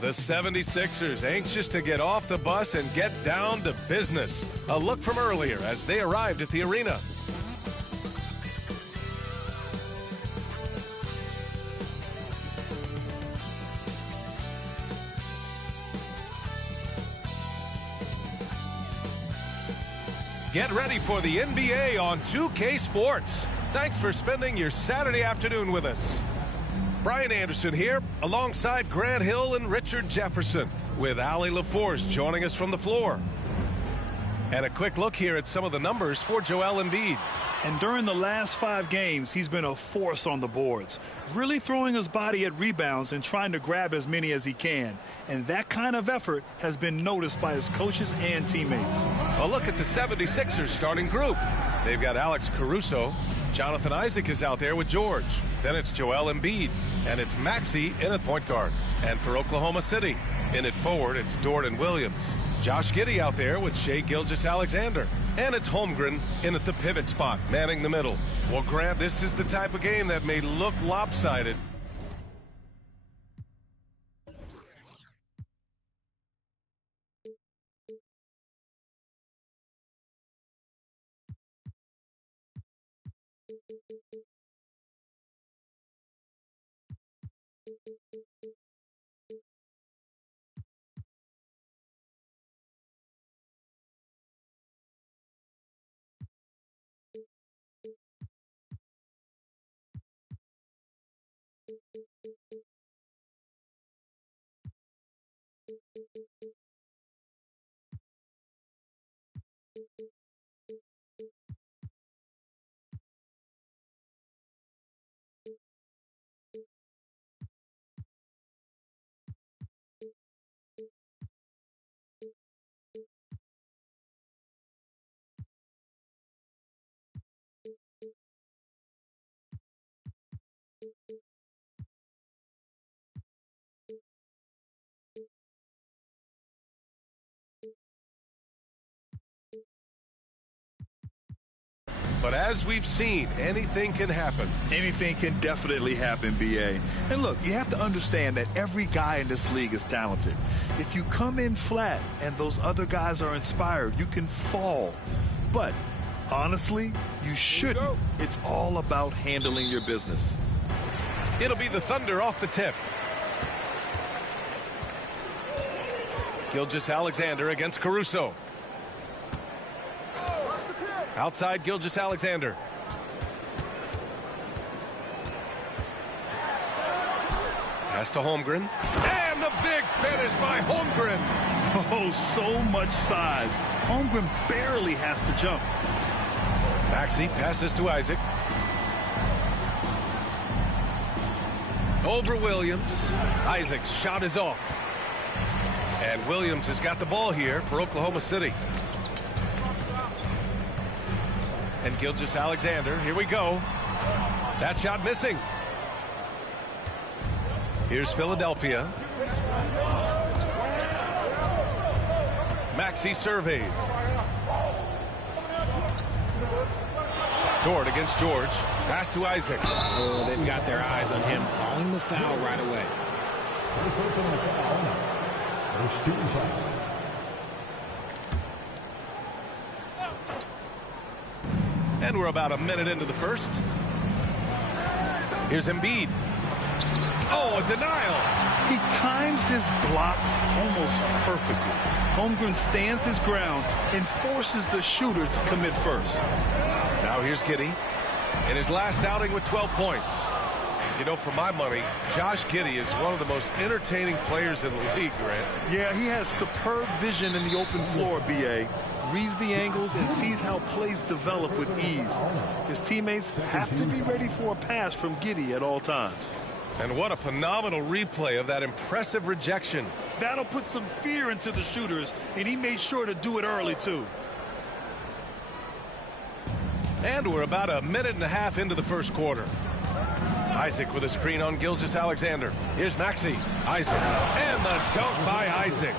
The 76ers anxious to get off the bus and get down to business. A look from earlier as they arrived at the arena. Get ready for the NBA on 2K Sports. Thanks for spending your Saturday afternoon with us. Brian Anderson here, alongside Grant Hill and Richard Jefferson, with Allie LaForce joining us from the floor. And a quick look here at some of the numbers for Joel Embiid. And during the last 5 games, he's been a force on the boards, really throwing his body at rebounds and trying to grab as many as he can. And that kind of effort has been noticed by his coaches and teammates. A look at the 76ers starting group. They've got Alex Caruso. Jonathan Isaac is out there with George. Then it's Joel Embiid. And it's Maxey in at point guard. And for Oklahoma City, in at forward, it's Dort and Williams. Josh Giddey out there with Shai Gilgeous-Alexander. And it's Holmgren in at the pivot spot, manning the middle. Well, Grant, this is the type of game that may look lopsided. But as we've seen, anything can happen. Anything can definitely happen, B.A. And look, you have to understand that every guy in this league is talented. If you come in flat and those other guys are inspired, you can fall. But honestly, you shouldn't. It's all about handling your business. It'll be the Thunder off the tip. Gilgeous-Alexander against Caruso. Outside Gilgeous-Alexander. Pass to Holmgren. And the big finish by Holmgren. Oh, so much size. Holmgren barely has to jump. Maxey passes to Isaac. Over Williams. Isaac's shot is off. And Williams has got the ball here for Oklahoma City. And Gilgeous-Alexander, here we go. That shot missing. Here's Philadelphia. Maxey surveys. Dort against George. Pass to Isaac. Oh, they've got their eyes on him, calling the foul right away. First team foul. And we're about a minute into the first. Here's Embiid. Oh, a denial. He times his blocks almost perfectly. Holmgren stands his ground and forces the shooter to commit first. Now here's Giddey in his last outing with 12 points. You know, for my money, Josh Giddey is one of the most entertaining players in the league, Grant. Yeah, he has superb vision in the open floor, B.A. Reads the angles and sees how plays develop with ease. His teammates have to be ready for a pass from Giddey at all times. And what a phenomenal replay of that impressive rejection. That'll put some fear into the shooters, and he made sure to do it early, too. And we're about a minute and a half into the first quarter. Isaac with a screen on Gilgeous-Alexander. Here's Maxey. Isaac. And the dunk by Isaac.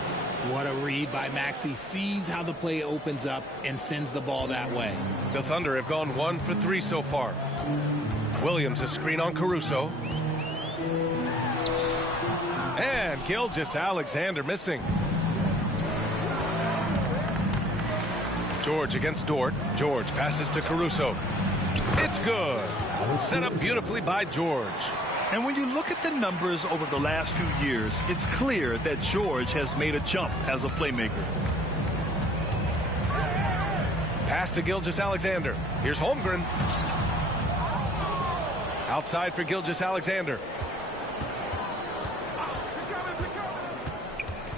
What a read by Maxey. Sees how the play opens up and sends the ball that way. The Thunder have gone 1 for 3 so far. Williams a screen on Caruso. And Gilgeous-Alexander missing. George against Dort. George passes to Caruso. It's good. Set up beautifully by George. And when you look at the numbers over the last few years, it's clear that George has made a jump as a playmaker. Pass to Gilgeous-Alexander. Here's Holmgren. Outside for Gilgeous-Alexander.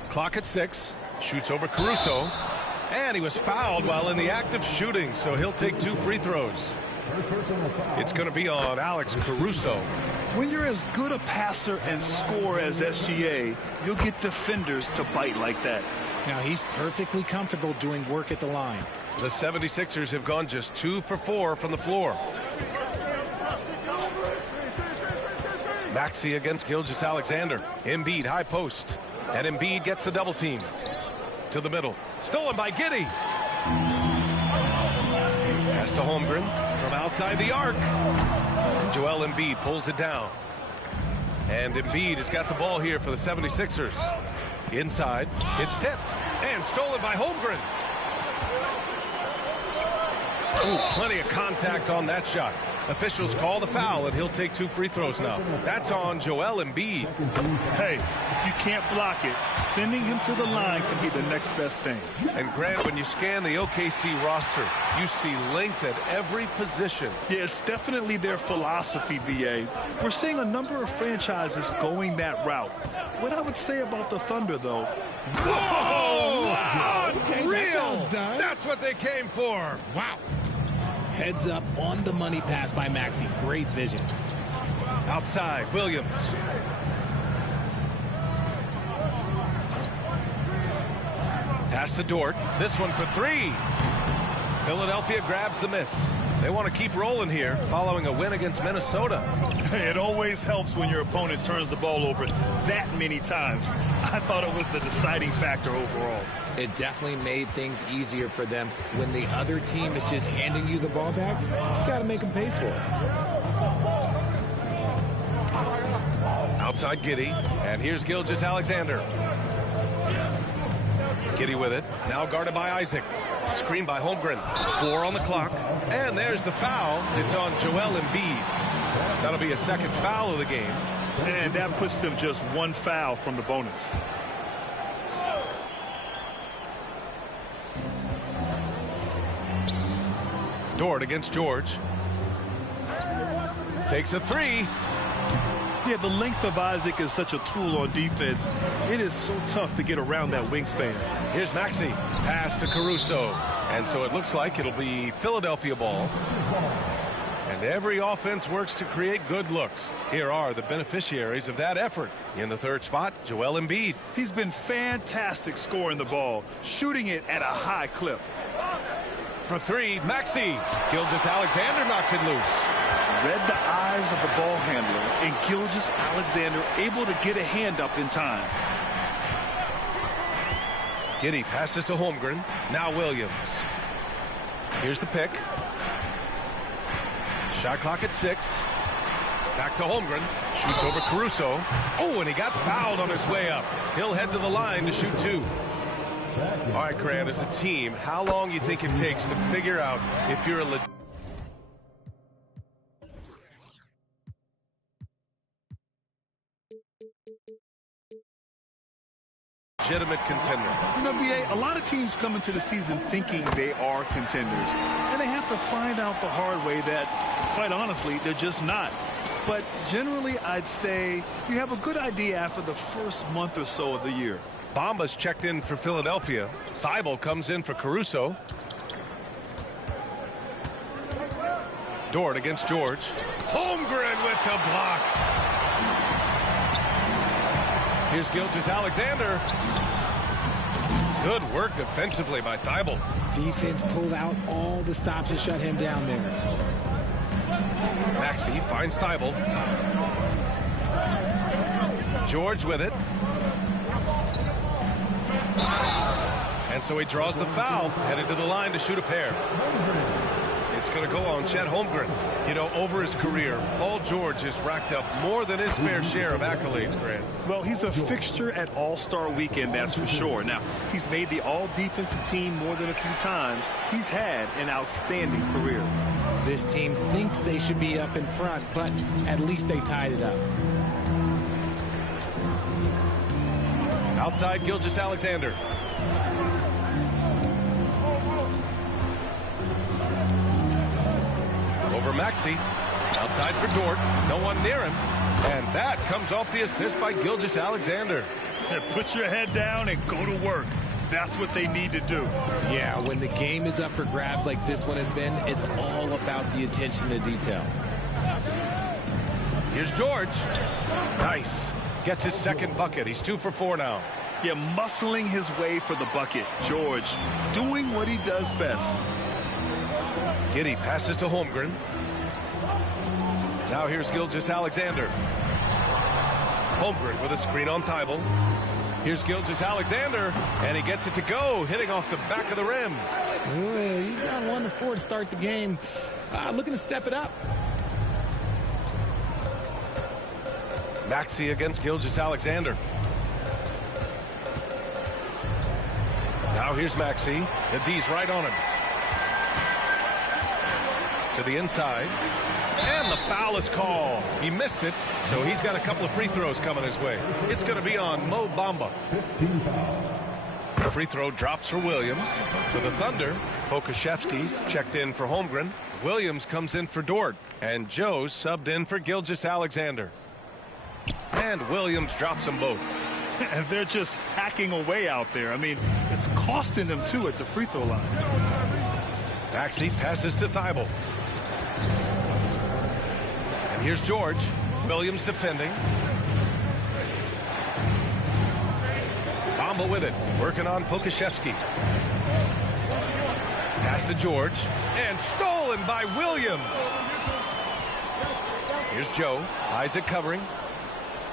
Clock at 6. Shoots over Caruso. And he was fouled while in the act of shooting, so he'll take 2 free throws. It's going to be on Alex Caruso. When you're as good a passer and scorer as SGA, you'll get defenders to bite like that. Now he's perfectly comfortable doing work at the line. The 76ers have gone just 2 for 4 from the floor. Maxey against Gilgeous-Alexander. Embiid high post. And Embiid gets the double team. To the middle. Stolen by Giddey. Pass to Holmgren from outside the arc. Joel Embiid pulls it down. And Embiid has got the ball here for the 76ers. Inside. It's tipped. And stolen by Holmgren. Ooh, plenty of contact on that shot. Officials call the foul, and he'll take 2 free throws now. That's on Joel Embiid. Hey, if you can't block it, sending him to the line can be the next best thing. And Grant, when you scan the OKC roster, you see length at every position. Yeah, it's definitely their philosophy, BA. We're seeing a number of franchises going that route. What I would say about the Thunder, though... Whoa! Okay, Unreal! that sounds done. That's what they came for. Wow. Heads up on the money pass by Maxey. Great vision. Outside, Williams. Pass to Dort. This one for 3. Philadelphia grabs the miss. They want to keep rolling here following a win against Minnesota. It always helps when your opponent turns the ball over that many times. I thought it was the deciding factor overall. It definitely made things easier for them. When the other team is just handing you the ball back, you got to make them pay for it. Outside Giddey, and here's Gilgeous-Alexander. Giddey with it, now guarded by Isaac. Screen by Holmgren. 4 on the clock, and there's the foul. It's on Joel Embiid. That'll be a second foul of the game. And that puts them just 1 foul from the bonus. Dort against George. Takes a 3. Yeah, the length of Isaac is such a tool on defense. It is so tough to get around that wingspan. Here's Maxey. Pass to Caruso. And so it looks like it'll be Philadelphia ball. And every offense works to create good looks. Here are the beneficiaries of that effort. In the 3rd spot, Joel Embiid. He's been fantastic scoring the ball, shooting it at a high clip. For 3, Maxey. Gilgeous-Alexander knocks it loose. Read the eyes of the ball handler, and Gilgeous-Alexander able to get a hand up in time. Giddey passes to Holmgren. Now Williams. Here's the pick. Shot clock at 6. Back to Holmgren. Shoots over Caruso. Oh, and he got fouled on his way up. He'll head to the line to shoot 2. All right, Grant, as a team, how long you think it takes to figure out if you're a legitimate contender? You know, BA, a lot of teams come into the season thinking they are contenders, and they have to find out the hard way that, quite honestly, they're just not. But generally, I'd say you have a good idea after the first month or so of the year. Bamba's checked in for Philadelphia. Thibault comes in for Caruso. Dort against George. Holmgren with the block. Here's Gilgeous-Alexander. Good work defensively by Thibault. Defense pulled out all the stops to shut him down there. Maxey finds Thibault. George with it. And so he draws the foul, headed to the line to shoot a pair. It's going to go on Chet Holmgren. You know, over his career, Paul George has racked up more than his fair share of accolades, Grant. Well, he's a fixture at All-Star Weekend, that's for sure. Now, he's made the All-Defensive Team more than a few times. He's had an outstanding career. This team thinks they should be up in front, but at least they tied it up. Outside Gilgeous-Alexander. Over Maxey. Outside for Dort. No one near him. And that comes off the assist by Gilgeous-Alexander. Put your head down and go to work. That's what they need to do. Yeah, when the game is up for grabs like this one has been, it's all about the attention to detail. Here's George. Nice. Gets his second bucket. He's 2 for 4 now. Yeah, muscling his way for the bucket. George doing what he does best. Giddey passes to Holmgren. Now here's Gilgeous-Alexander. Holmgren with a screen on Thibault. Here's Gilgeous-Alexander, and he gets it to go, hitting off the back of the rim. He's got 1 to 4 to start the game. Looking to step it up. Maxey against Gilgeous-Alexander. Now here's Maxey. The D's right on him. To the inside. And the foul is called. He missed it, so he's got a couple of free throws coming his way. It's going to be on Mo Bamba. 15 foul. The free throw drops for Williams. For the Thunder, Pokashevsky's checked in for Holmgren. Williams comes in for Dort. And Joe's subbed in for Gilgeous-Alexander. And Williams drops them both. And they're just hacking away out there. I mean, it's costing them, too, at the free throw line. Maxey passes to Thibault. And here's George. Williams defending. Bamba with it. Working on Pokashevsky. Pass to George. And stolen by Williams. Here's Joe. Isaac covering.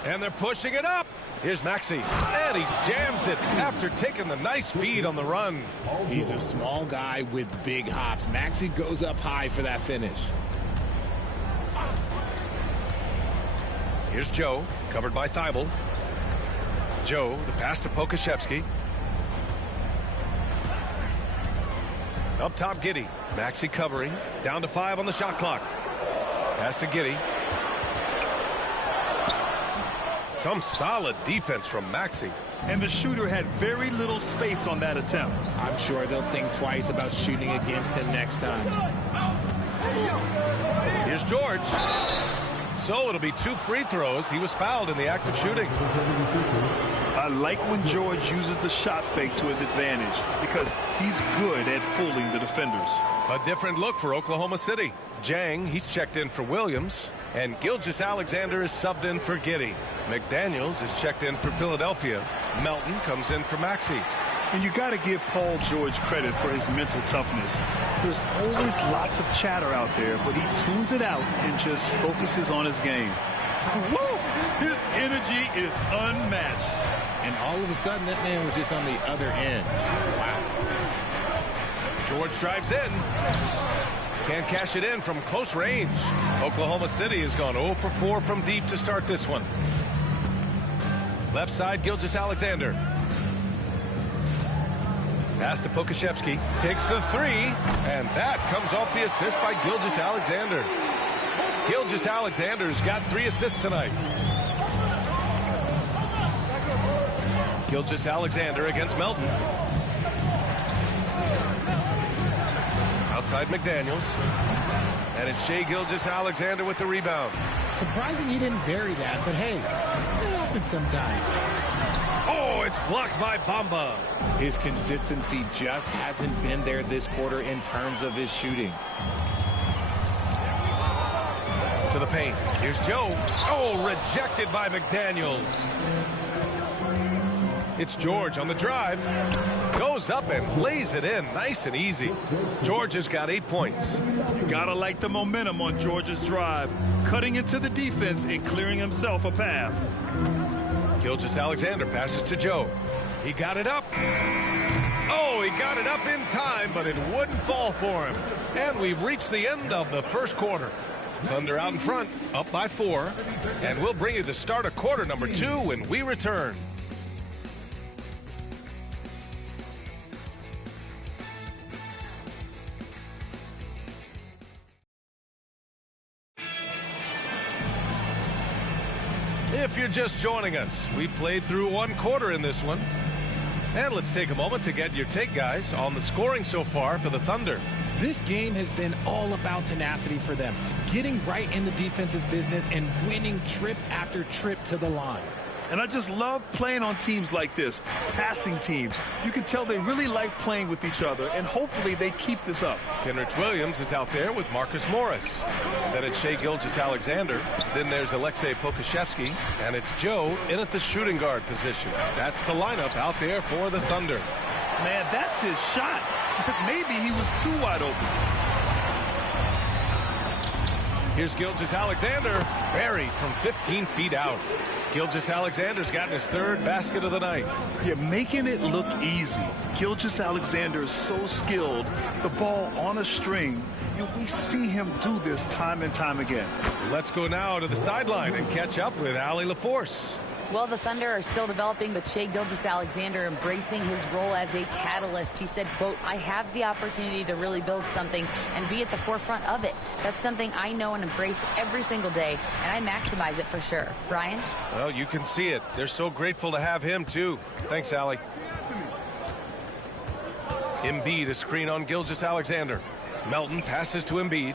And they're pushing it up. Here's Maxey. And he jams it after taking the nice feed on the run. He's a small guy with big hops. Maxey goes up high for that finish. Here's Joe, covered by Thibault. Joe, the pass to Pokashevsky. Up top, Giddey. Maxey covering. Down to 5 on the shot clock. Pass to Giddey. Some solid defense from Maxey. And the shooter had very little space on that attempt. I'm sure they'll think twice about shooting against him next time. Here's George. So it'll be 2 free throws. He was fouled in the act of shooting. I like when George uses the shot fake to his advantage because he's good at fooling the defenders. A different look for Oklahoma City. Jang, he's checked in for Williams. And Gilgeous-Alexander is subbed in for Giddey. McDaniels is checked in for Philadelphia. Melton comes in for Maxey. And you got to give Paul George credit for his mental toughness. There's always lots of chatter out there, but he tunes it out and just focuses on his game. Woo! His energy is unmatched. And all of a sudden, that man was just on the other end. Wow. George drives in. Can't cash it in from close range. Oklahoma City has gone 0 for 4 from deep to start this one. Left side, Gilgeous-Alexander. Pass to Pokashevsky. Takes the 3. And that comes off the assist by Gilgeous-Alexander. Gilgeous-Alexander's got 3 assists tonight. Gilgeous-Alexander against Melton. Outside McDaniels. And it's Shai Gilgeous-Alexander with the rebound. Surprising he didn't bury that, but hey, it happens sometimes. Oh, it's blocked by Bamba. His consistency just hasn't been there this quarter in terms of his shooting. To the paint. Here's Joe. Oh, rejected by McDaniels. It's George on the drive. Goes up and lays it in nice and easy. George has got 8 points. You gotta like the momentum on George's drive, cutting into the defense and clearing himself a path. Gilgeous-Alexander passes to Joe. He got it up. Oh, he got it up in time, but it wouldn't fall for him. And we've reached the end of the first quarter. Thunder out in front, up by 4. And we'll bring you the start of quarter number 2 when we return. If you're just joining us, we played through 1 quarter in this one. And let's take a moment to get your take, guys, on the scoring so far for the Thunder. This game has been all about tenacity for them, getting right in the defense's business and winning trip after trip to the line. And I just love playing on teams like this, passing teams. You can tell they really like playing with each other, and hopefully they keep this up. Kenrich Williams is out there with Marcus Morris. Then it's Shai Gilgeous-Alexander. Then there's Aleksej Pokusevski. And it's Joe in at the shooting guard position. That's the lineup out there for the Thunder. Man, that's his shot. Maybe he was too wide open. Here's Gilgeous-Alexander, buried from 15 feet out. Gilgeous-Alexander's gotten his 3rd basket of the night. Yeah, making it look easy. Gilgeous-Alexander is so skilled. The ball on a string. We see him do this time and time again. Let's go now to the sideline and catch up with Allie LaForce. Well, the Thunder are still developing, but Shai Gilgeous-Alexander embracing his role as a catalyst. He said, quote, "I have the opportunity to really build something and be at the forefront of it. That's something I know and embrace every single day, and I maximize it for sure." Brian? Well, you can see it. They're so grateful to have him, too. Thanks, Allie. Embiid, a screen on Gilgeous-Alexander. Melton passes to Embiid.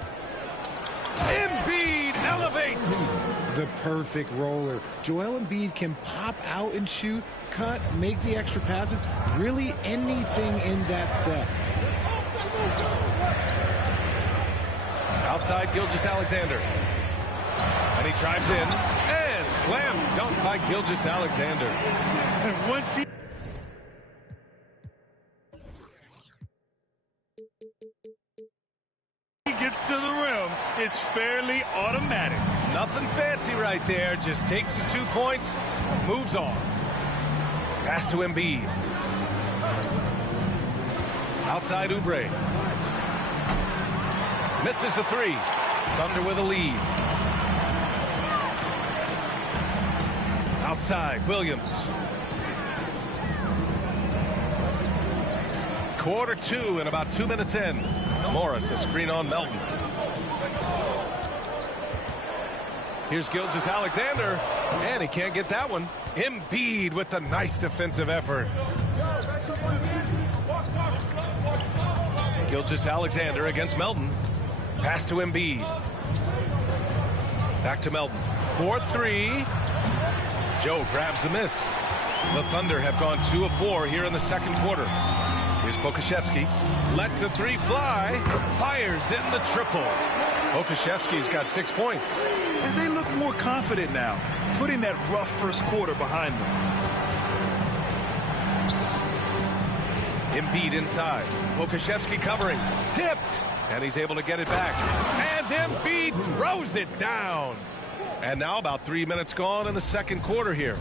Embiid elevates! The perfect roller. Joel Embiid can pop out and shoot, cut, make the extra passes, really anything in that set. Outside Gilgeous-Alexander. And he drives in. And slam dunk by Gilgeous-Alexander. And once he gets to the rim, it's fairly automatic. Nothing fancy right there. Just takes his 2 points, moves on. Pass to Embiid. Outside Oubre. Misses the 3. Thunder with a lead. Outside Williams. Quarter 2 and about 2 minutes in. Morris, a screen on Melton. Here's Gilgeous-Alexander, and he can't get that one. Embiid with the nice defensive effort. Gilgeous-Alexander against Melton. Pass to Embiid. Back to Melton. 4-3. Joe grabs the miss. The Thunder have gone 2 of 4 here in the second quarter. Here's Pokusevski. Lets the 3 fly. Fires in the triple. Pokusevski's got 6 points. And they look more confident now, putting that rough first quarter behind them. Embiid inside. Pokusevski covering. Tipped. And he's able to get it back. And Embiid throws it down. And now about 3 minutes gone in the second quarter here.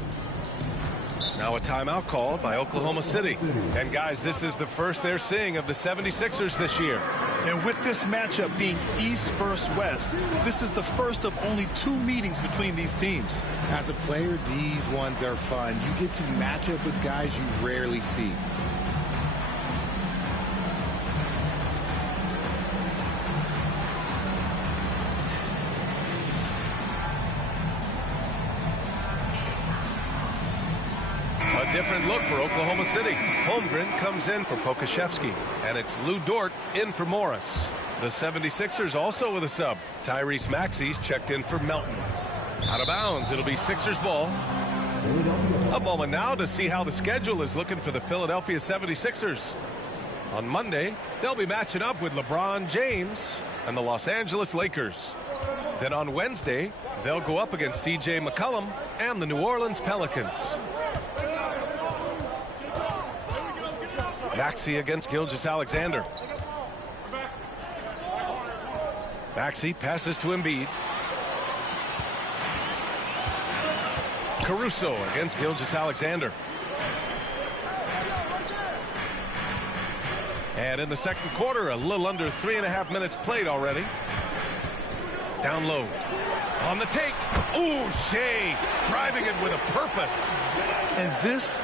Now a timeout called by Oklahoma City. And guys, this is the first they're seeing of the 76ers this year. And with this matchup being East versus West, this is the first of only 2 meetings between these teams. As a player, these ones are fun. You get to match up with guys you rarely see. Different look for Oklahoma City. Holmgren comes in for Pokusevski, and it's Lou Dort in for Morris. The 76ers also with a sub. Tyrese Maxey's checked in for Melton. Out of bounds, it'll be Sixers ball. A moment now to see how the schedule is looking for the Philadelphia 76ers. On Monday, they'll be matching up with LeBron James and the Los Angeles Lakers. Then on Wednesday, they'll go up against C.J. McCollum and the New Orleans Pelicans. Maxey against Gilgeous-Alexander. Maxey passes to Embiid. Caruso against Gilgeous-Alexander. And in the second quarter, a little under 3.5 minutes played already. Down low. On the take. Ooh, Shea driving it with a purpose. And this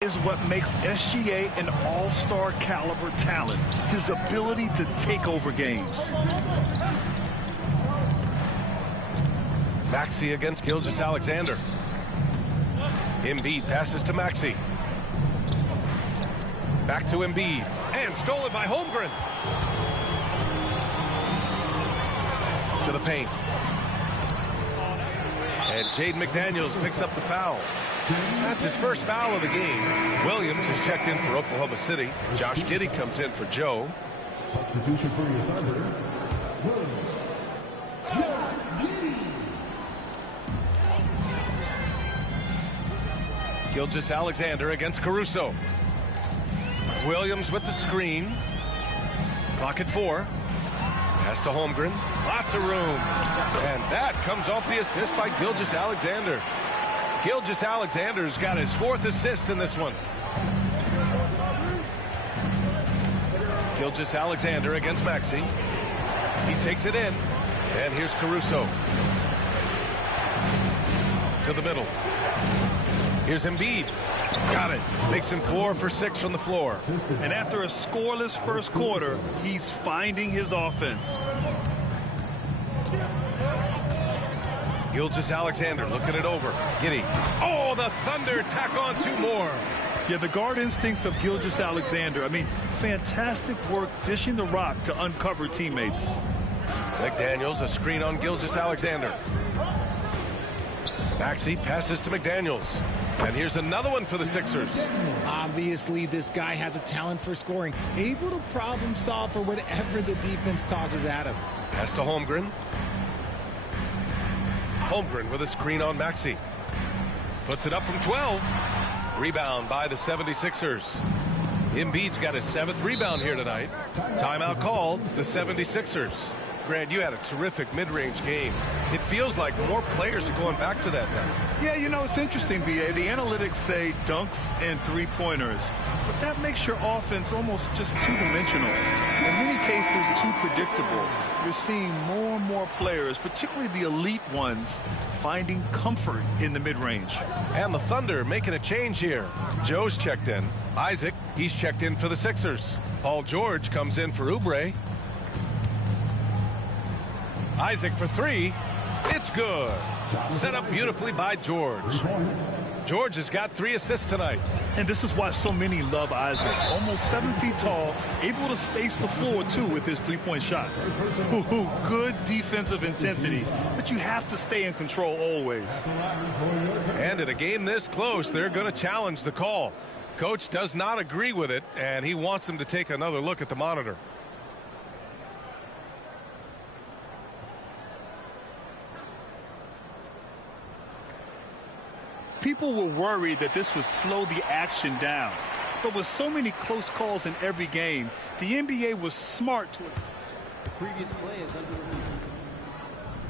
is what makes SGA an all-star caliber talent, his ability to take over games. Maxey against Gilgeous-Alexander. Embiid passes to Maxey. Back to Embiid. And stolen by Holmgren. To the paint. And Jaden McDaniels picks up the foul. That's his first foul of the game. Williams is checked in for Oklahoma City. Josh Giddey comes in for Joe. Substitution for your Thunder. Gilgeous-Alexander against Caruso. Williams with the screen. Clock at 4. Pass to Holmgren. Lots of room. And that comes off the assist by Gilgeous-Alexander. Gilgeous-Alexander's got his 4th assist in this one. Gilgeous-Alexander against Maxey. He takes it in. And here's Caruso. To the middle. Here's Embiid. Got it. Makes him 4 for 6 from the floor. And after a scoreless first quarter, he's finding his offense. Gilgeous-Alexander looking it over. Giddey. Oh, the Thunder tack on 2 more. Yeah, the guard instincts of Gilgeous-Alexander. I mean, fantastic work dishing the rock to uncover teammates. McDaniels, a screen on Gilgeous-Alexander. Maxey passes to McDaniels. And here's another one for the Sixers. Obviously, this guy has a talent for scoring, able to problem solve for whatever the defense tosses at him. Pass to Holmgren. Holmgren with a screen on Maxey. Puts it up from 12. Rebound by the 76ers. Embiid's got his 7th rebound here tonight. Timeout called, the 76ers. Grant, you had a terrific mid-range game. It feels like more players are going back to that now. Yeah, you know, it's interesting, B.A. The analytics say dunks and three-pointers, but that makes your offense almost just two-dimensional. In many cases, too predictable. You're seeing more and more players, particularly the elite ones, finding comfort in the mid-range. And the Thunder making a change here. Joe's checked in. Isaac, he's checked in for the Sixers. Paul George comes in for Oubre. Isaac for 3. It's good. Set up beautifully by George. George has got 3 assists tonight. And this is why so many love Isaac. Almost 7 feet tall, able to space the floor, too, with his three-point shot. Good defensive intensity, but you have to stay in control always. And in a game this close, they're going to challenge the call. Coach does not agree with it, and he wants them to take another look at the monitor. People were worried that this would slow the action down. But with so many close calls in every game, the NBA was smart to it. The previous play is under review.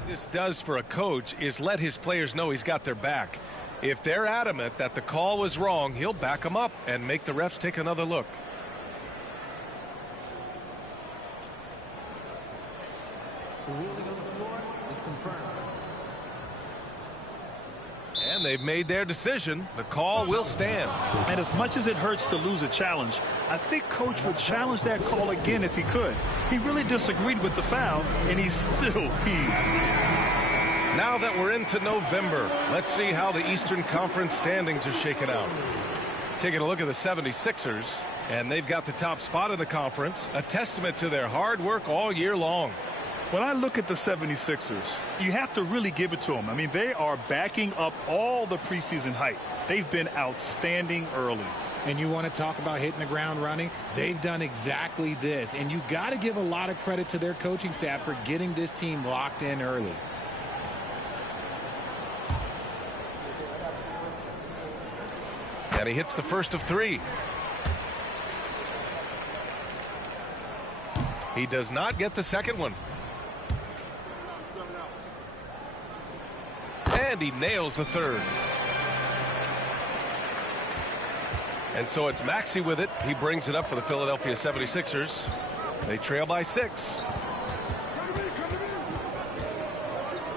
This does for a coach is let his players know he's got their back. If they're adamant that the call was wrong, he'll back them up and make the refs take another look. The ruling on the floor is confirmed. And they've made their decision. The call will stand. And as much as it hurts to lose a challenge, I think Coach would challenge that call again if he could. He really disagreed with the foul, and he's still heaved. Now that we're into November, let's see how the Eastern Conference standings are shaken out. Taking a look at the 76ers, and they've got the top spot in the conference, a testament to their hard work all year long. When I look at the 76ers, you have to really give it to them. I mean, they are backing up all the preseason hype. They've been outstanding early. And you want to talk about hitting the ground running? They've done exactly this. And you got to give a lot of credit to their coaching staff for getting this team locked in early. And he hits the first of 3. He does not get the second one. And he nails the third. And so it's Maxey with it. He brings it up for the Philadelphia 76ers. They trail by 6.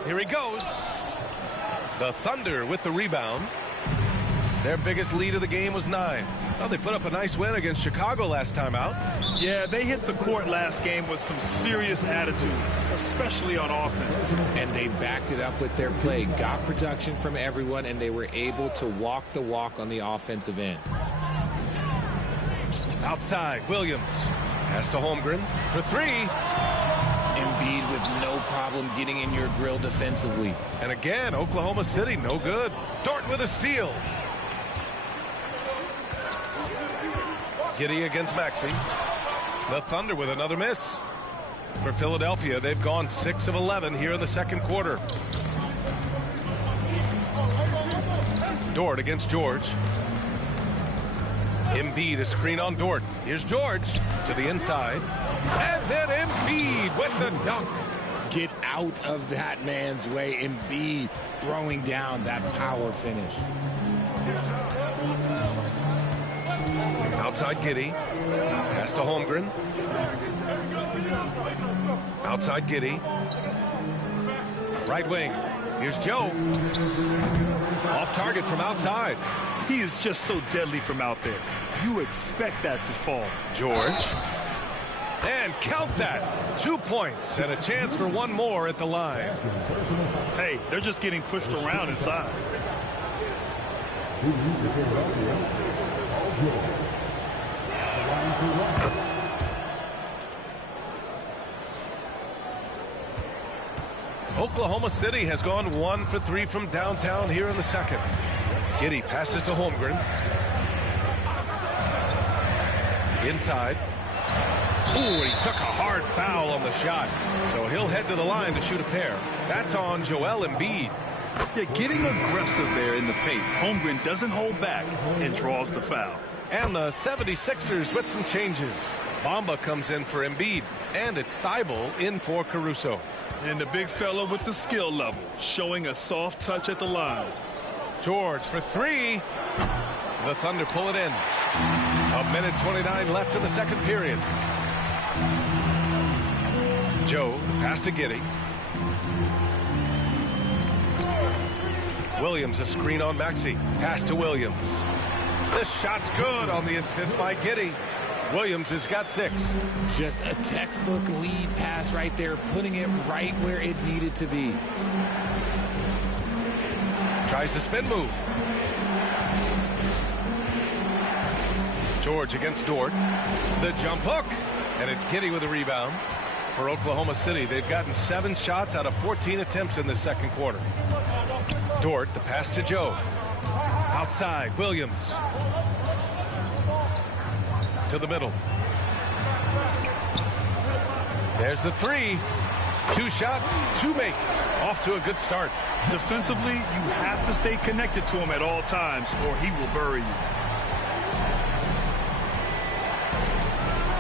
Here he goes. The Thunder with the rebound. Their biggest lead of the game was 9. Well, they put up a nice win against Chicago last time out. Yeah, they hit the court last game with some serious attitude, especially on offense. And they backed it up with their play, got production from everyone, and they were able to walk the walk on the offensive end. Outside, Williams has to Holmgren for 3. Embiid with no problem getting in your grill defensively. And again, Oklahoma City, no good. Dort with a steal. Giddey against Maxey. The Thunder with another miss. For Philadelphia, they've gone 6 of 11 here in the second quarter. Dort against George. Embiid, a screen on Dort. Here's George to the inside. And then Embiid with the dunk. Get out of that man's way. Embiid throwing down that power finish. Outside Giddey. Pass to Holmgren. Outside Giddey. Right wing. Here's Joe. Off target from outside. He is just so deadly from out there. You expect that to fall. George. And count that. 2 points and a chance for one more at the line. Hey, they're just getting pushed around inside. Oklahoma City has gone 1 for 3 from downtown here in the second. Giddey passes to Holmgren. Inside. Ooh, he took a hard foul on the shot. So he'll head to the line to shoot a pair. That's on Joel Embiid. Yeah, getting aggressive there in the paint. Holmgren doesn't hold back and draws the foul. And the 76ers with some changes. Bamba comes in for Embiid. And it's Thibault in for Caruso. And the big fella with the skill level, showing a soft touch at the line. George for 3. The Thunder pull it in. 1:29 left in the second period. Joe, the pass to Giddey. Williams, a screen on Maxey. Pass to Williams. This shot's good on the assist by Giddey. Williams has got 6. Just a textbook lead pass right there, putting it right where it needed to be. Tries the spin move. George against Dort. The jump hook. And it's Giddey with a rebound. For Oklahoma City, they've gotten 7 shots out of 14 attempts in the second quarter. Dort, the pass to Joe. Outside, Williams. To the middle. There's the 3. 2 shots, 2 makes. Off to a good start. Defensively, you have to stay connected to him at all times or he will bury you.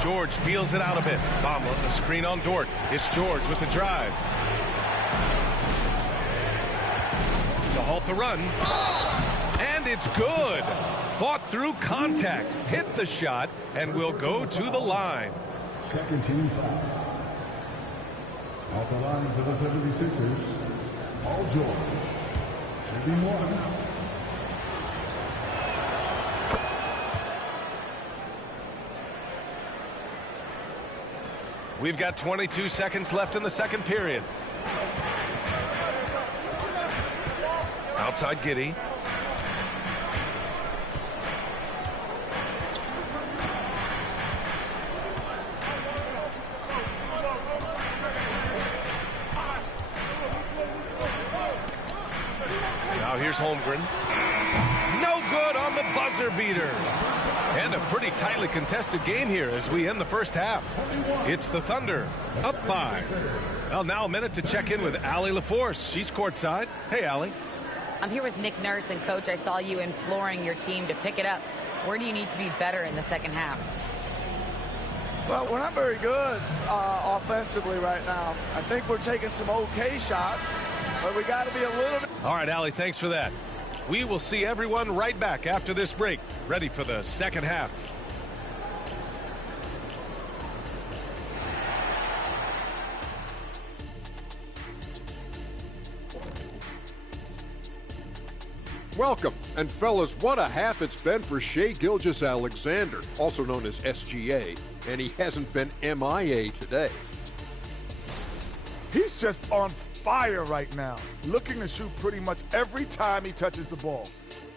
George feels it out a bit. Bamba, the screen on Dort. It's George with the drive. To halt the run. And it's good. Fought through contact. Hit the shot and will go to the line. Second team foul. At the line for the 76ers, Paul George. Should be 1. We've got 22 seconds left in the second period. Outside Giddey. Now here's Holmgren. No good on the buzzer beater. And a pretty tightly contested game here as we end the first half. It's the Thunder up 5. Well, now a minute to check in with Allie LaForce. She's courtside. Hey, Allie. I'm here with Nick Nurse, and Coach, I saw you imploring your team to pick it up. Where do you need to be better in the second half? Well, we're not very good offensively right now. I think we're taking some okay shots, but we got to be a little bit. All right, Allie, thanks for that. We will see everyone right back after this break, ready for the second half. Welcome, and fellas, what a half it's been for Shai Gilgeous-Alexander, also known as SGA, and he hasn't been MIA today. He's just on fire right now, looking to shoot pretty much every time he touches the ball.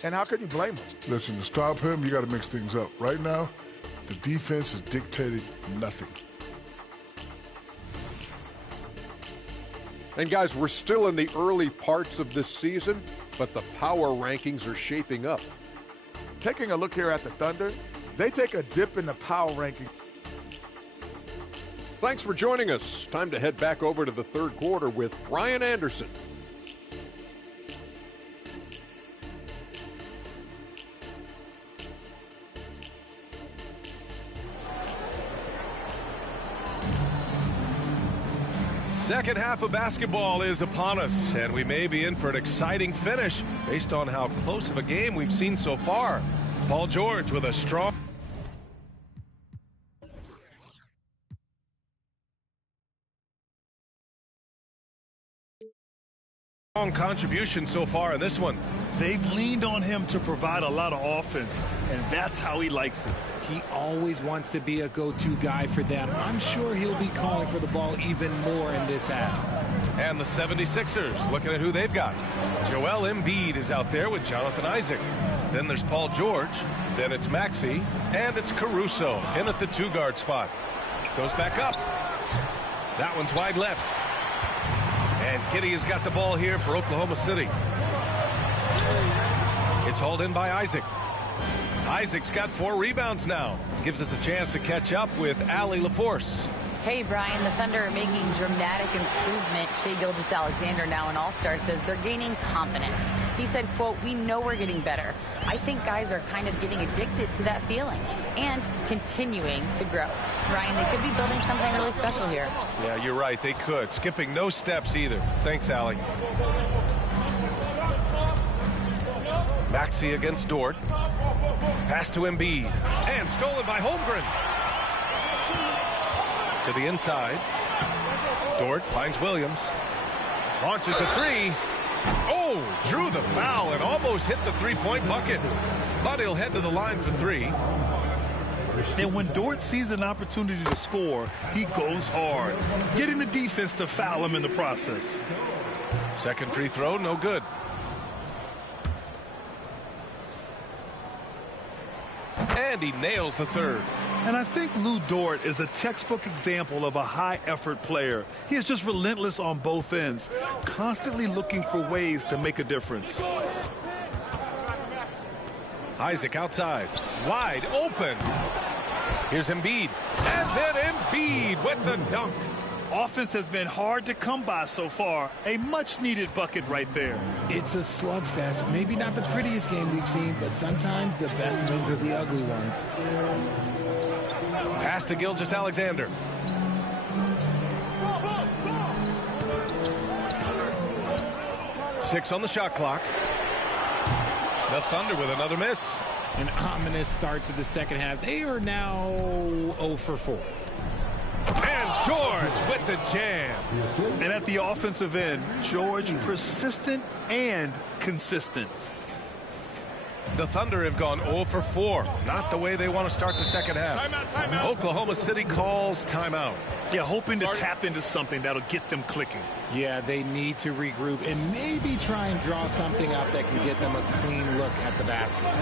And how can you blame him? Listen, to stop him, you got to mix things up. Right now, the defense is dictating nothing. And guys, we're still in the early parts of this season, but the power rankings are shaping up. Taking a look here at the Thunder, they take a dip in the power ranking. Thanks for joining us. Time to head back over to the third quarter with Brian Anderson. Second half of basketball is upon us, and we may be in for an exciting finish based on how close of a game we've seen so far. Paul George with a strong contribution so far in this one. They've leaned on him to provide a lot of offense, and that's how he likes it. He always wants to be a go-to guy for them. I'm sure he'll be calling for the ball even more in this half. And the 76ers, looking at who they've got. Joel Embiid is out there with Jonathan Isaac. Then there's Paul George. Then it's Maxey. And it's Caruso in at the two-guard spot. Goes back up. That one's wide left. And Kitty has got the ball here for Oklahoma City. It's hauled in by Isaac. Isaac's got 4 rebounds now. Gives us a chance to catch up with Allie LaForce. Hey, Brian, the Thunder are making dramatic improvement. Shai Gilgeous-Alexander, now an all-star, says they're gaining confidence. He said, quote, "We know we're getting better. I think guys are kind of getting addicted to that feeling and continuing to grow." Brian, they could be building something really special here. Yeah, you're right. They could. Skipping no steps either. Thanks, Allie. Maxey against Dort. Pass to Embiid. And stolen by Holmgren. To the inside. Dort finds Williams. Launches a three. Oh, drew the foul and almost hit the three-point bucket. But he'll head to the line for 3. And when Dort sees an opportunity to score, he goes hard, getting the defense to foul him in the process. Second free throw, no good. And he nails the third. And I think Lou Dort is a textbook example of a high-effort player. He is just relentless on both ends, constantly looking for ways to make a difference. Isaac outside, wide open. Here's Embiid, and then Embiid with the dunk. Offense has been hard to come by so far. A much-needed bucket right there. It's a slugfest. Maybe not the prettiest game we've seen, but sometimes the best wins are the ugly ones. Pass to Gilgeous-Alexander. Six on the shot clock. The Thunder with another miss. An ominous start to the second half. They are now 0 for 4. And George with the jam. And at the offensive end, George persistent and consistent. The Thunder have gone 0 for 4. Not the way they want to start the second half. Timeout. Oklahoma City calls timeout. Yeah, hoping to tap into something that'll get them clicking. Yeah, they need to regroup and maybe try and draw something up that can get them a clean look at the basket.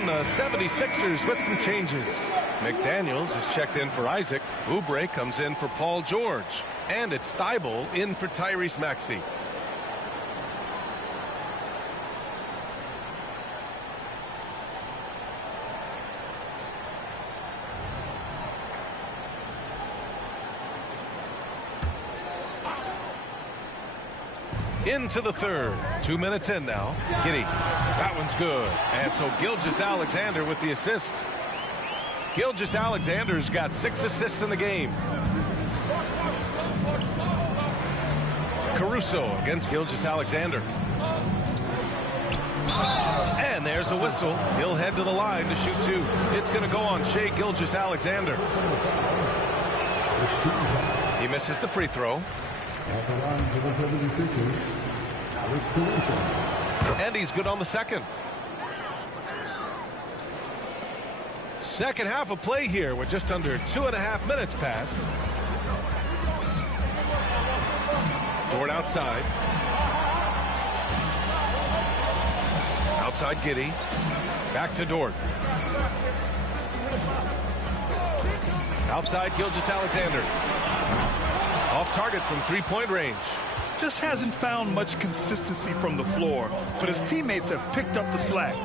The 76ers with some changes. McDaniels is checked in for Isaac. Oubre comes in for Paul George. And it's Thibault in for Tyrese Maxey. Into the third. 2 minutes in now. Giddey. That one's good. And so Gilgeous-Alexander with the assist. Gilgeous-Alexander's got 6 assists in the game. Caruso against Gilgeous-Alexander. And there's a whistle. He'll head to the line to shoot 2. It's going to go on Shai Gilgeous-Alexander. He misses the free throw. At the line for the 76ers, Alex Caruso. And he's good on the second. Second half of play here with just under 2.5 minutes passed. Dort outside. Outside Giddey. Back to Dort. Outside Gilgeous-Alexander. Off target from 3-point range. Just hasn't found much consistency from the floor, but his teammates have picked up the slack.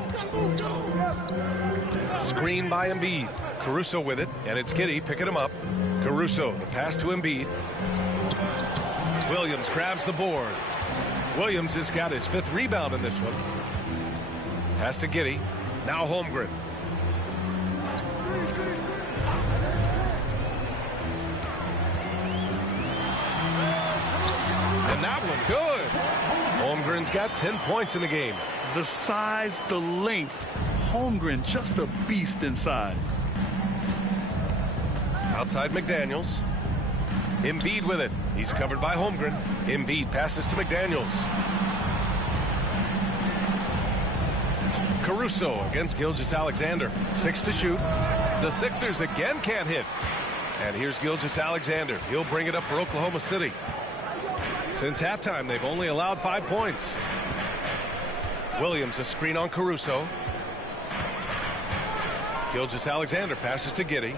Screen by Embiid. Caruso with it, and it's Giddey picking him up. Caruso, the pass to Embiid. Williams grabs the board. Williams has got his 5th rebound in this one. Pass to Giddey. Now Holmgren. And that one good. Holmgren's got 10 points in the game. The size, the length. Holmgren just a beast inside. Outside McDaniels. Embiid with it. He's covered by Holmgren. Embiid passes to McDaniels. Caruso against Gilgeous-Alexander. 6 to shoot. The Sixers again can't hit. And here's Gilgeous-Alexander. He'll bring it up for Oklahoma City. Since halftime, they've only allowed 5 points. Williams a screen on Caruso. Gilgeous-Alexander passes to Giddey.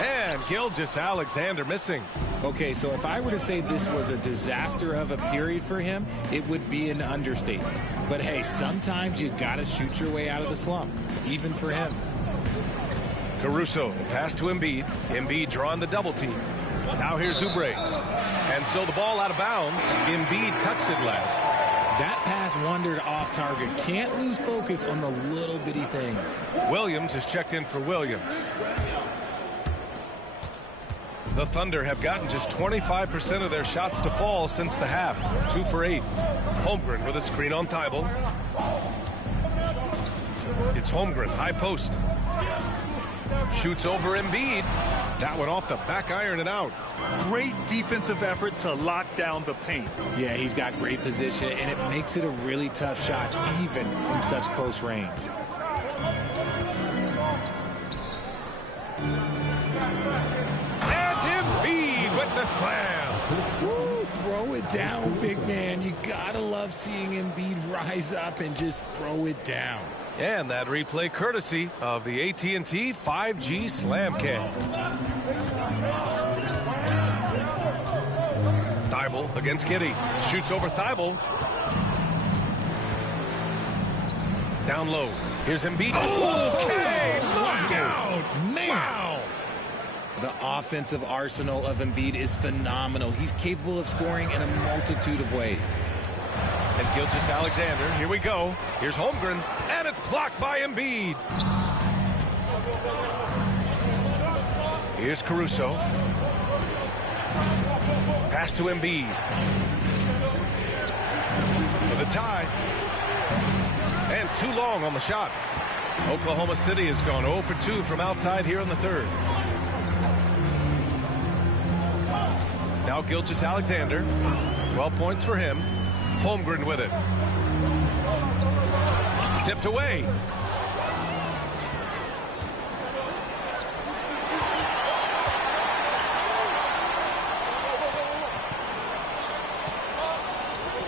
And Gilgeous-Alexander missing. Okay, so if I were to say this was a disaster of a period for him, it would be an understatement. But hey, sometimes you got to shoot your way out of the slump, even for him. Caruso, the pass to Embiid. Embiid drawing the double team. Now here's Oubre. And so the ball out of bounds. Embiid touched it last. That pass wandered off target. Can't lose focus on the little bitty things. Williams is checked in for Williams. The Thunder have gotten just 25% of their shots to fall since the half. 2 for 8. Holmgren with a screen on Thibault. It's Holmgren, high post. Shoots over Embiid. That one off the back iron and out. Great defensive effort to lock down the paint. Yeah, he's got great position, and it makes it a really tough shot, even from such close range. And Embiid with the slam. Woo, throw it down, big man. You gotta love seeing Embiid rise up and just throw it down. And that replay courtesy of the AT&T 5G Slam Cam. Thibault against Giddey. Shoots over Thibault. Down low. Here's Embiid. Okay, knockout. Man. Wow. The offensive arsenal of Embiid is phenomenal. He's capable of scoring in a multitude of ways. And Gilgeous-Alexander, here we go. Here's Holmgren, and it's blocked by Embiid. Here's Caruso. Pass to Embiid. For the tie. And too long on the shot. Oklahoma City has gone 0 for 2 from outside here in the third. Now Gilgeous-Alexander. 12 points for him. Holmgren with it. Tipped away.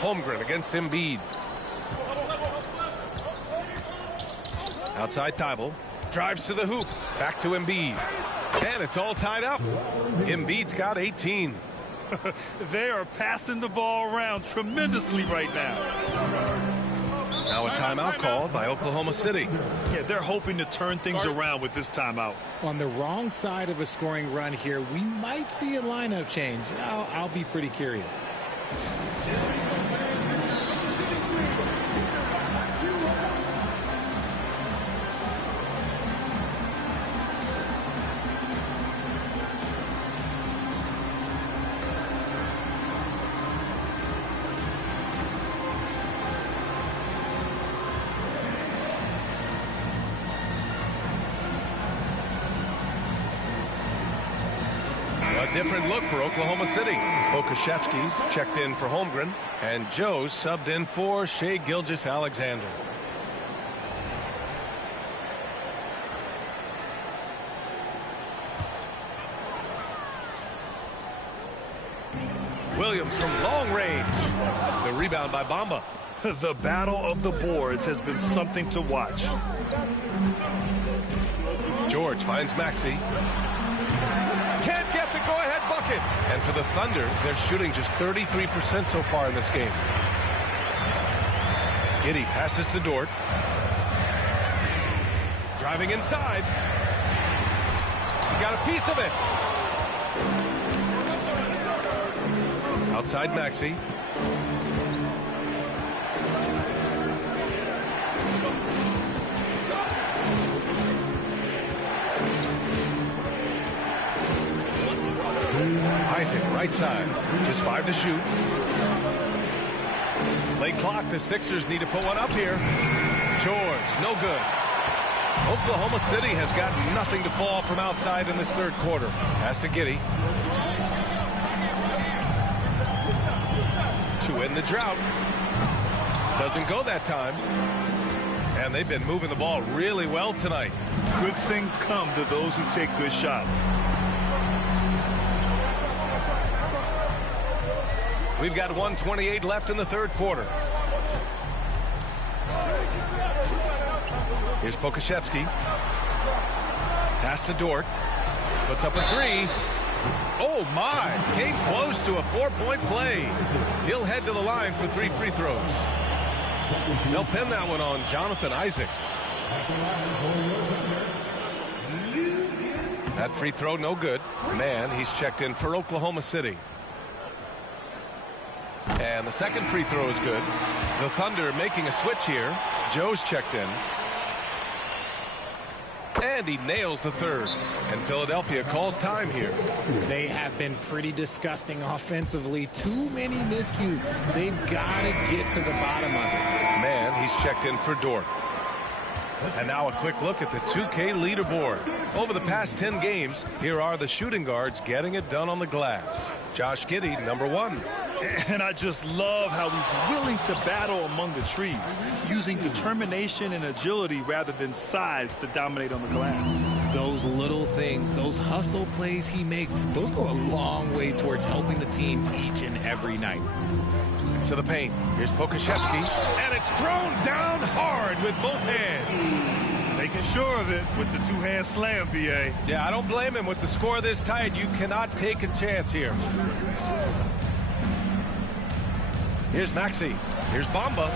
Holmgren against Embiid. Outside Thibault. Drives to the hoop. Back to Embiid. And it's all tied up. Embiid's got 18. They are passing the ball around tremendously right now. Now a timeout called by Oklahoma City. Yeah, they're hoping to turn things around with this timeout. On the wrong side of a scoring run here, we might see a lineup change. I'll be pretty curious. Different look for Oklahoma City. Pokashevsky's checked in for Holmgren, and Joe's subbed in for Shai Gilgeous-Alexander. Williams from long range. The rebound by Bamba. The battle of the boards has been something to watch. George finds Maxey. Can't get the go-ahead bucket. And for the Thunder, they're shooting just 33% so far in this game. Giddey passes to Dort. Driving inside. He got a piece of it. Outside Maxey. Isaac, right side. Just 5 to shoot. Late clock. The Sixers need to put one up here. George, no good. Oklahoma City has got nothing to fall from outside in this third quarter. Pass to Giddey. To end the drought. Doesn't go that time. And they've been moving the ball really well tonight. Good things come to those who take good shots. We've got 1:28 left in the third quarter. Here's Pokashevsky. Pass to Dort. Puts up a three. Oh, my. Came close to a 4-point play. He'll head to the line for 3 free throws. They'll pin that one on Jonathan Isaac. That free throw, no good. Man, he's checked in for Oklahoma City. And the second free throw is good. The Thunder making a switch here. Joe's checked in. And he nails the third. And Philadelphia calls time here. They have been pretty disgusting offensively. Too many miscues. They've got to get to the bottom of it. Man, he's checked in for Dort. And now a quick look at the 2K leaderboard. Over the past 10 games, here are the shooting guards getting it done on the glass. Josh Giddey, number 1. And I just love how he's willing to battle among the trees, using determination and agility rather than size to dominate on the glass. Those little things, those hustle plays he makes, those go a long way towards helping the team each and every night. To the paint. Here's Pokashevsky. And it's thrown down hard with both hands. Making sure of it with the two-hand slam, B.A. Yeah, I don't blame him. With the score this tight, you cannot take a chance here. Here's Maxey. Here's Bamba.